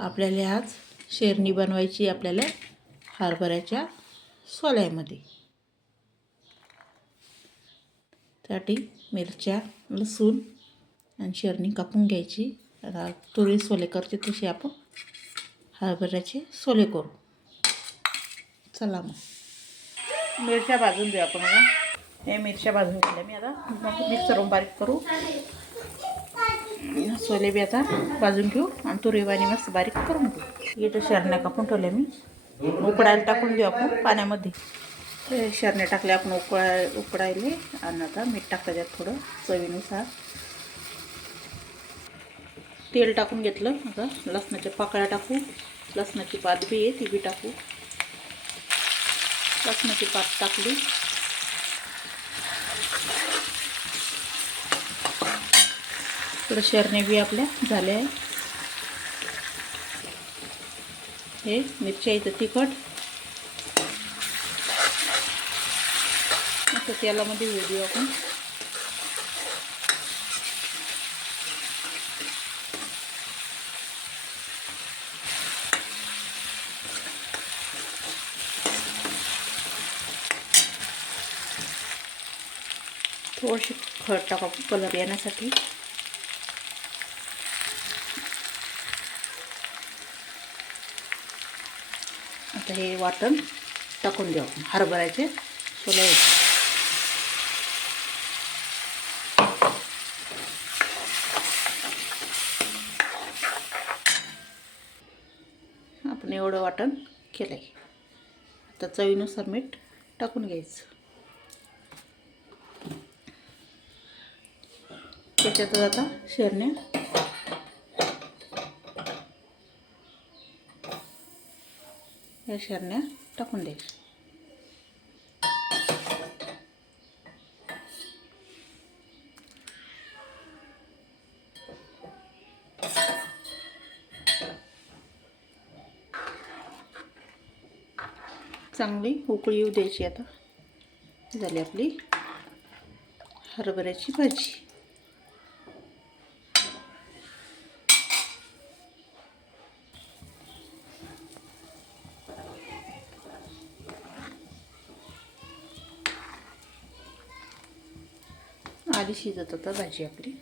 आपल्याला आज शेरणी बनवायची आपल्याला हरभऱ्याच्या सोल्यामध्ये। त्यासाठी मिरच्या, लसूण आणि शेरणी कापून घ्यायची। आता तुरी सोले करते तशी आपण हरभऱ्याचे सोले करू। चला मग मिरच्या भाजून घेऊ आपण। हे मिरच्या भाजून घेतल्या मी। आता मिक्सरवर बारीक करू। सोले बी आता भाजून घेऊ आणि तुरी वाणी मस्त बारीक करून घेऊ। इथं शेरण्या कापून ठेवल्या मी, उकडायला टाकून देऊ आपण पाण्यामध्ये। ते शेरण्या टाकल्या आपण उकडायले आणि आता मीठ टाकलं त्यात थोडं चवीनुसार। तेल टाकून घेतलं। आता लसणाच्या पाकळ्या टाकू, लसणाची पात बी आहे ती बी टाकू। लसणाची पात टाकली, थोडं शेरण्या बी आपल्या झाल्या आहे। हे मिरच्या इथं तिखट असं तेलामध्ये वेगळी आपण। थोडीशी हळद टाकू कलर येण्यासाठी। आता हे वाटण टाकून देऊ आपण हरभऱ्याचे सोले। आपण एवढं वाटण केलंय। आता चवीनुसार मीठ टाकून घ्यायचं। त्याच्यात आता शेरण्या या शेरण्या टाकून द्यायच्या। चांगली उकळी येऊ द्यायची। आता झाली आपली हरभऱ्याची भाजी। आधी शिजत आता भाजी आपली।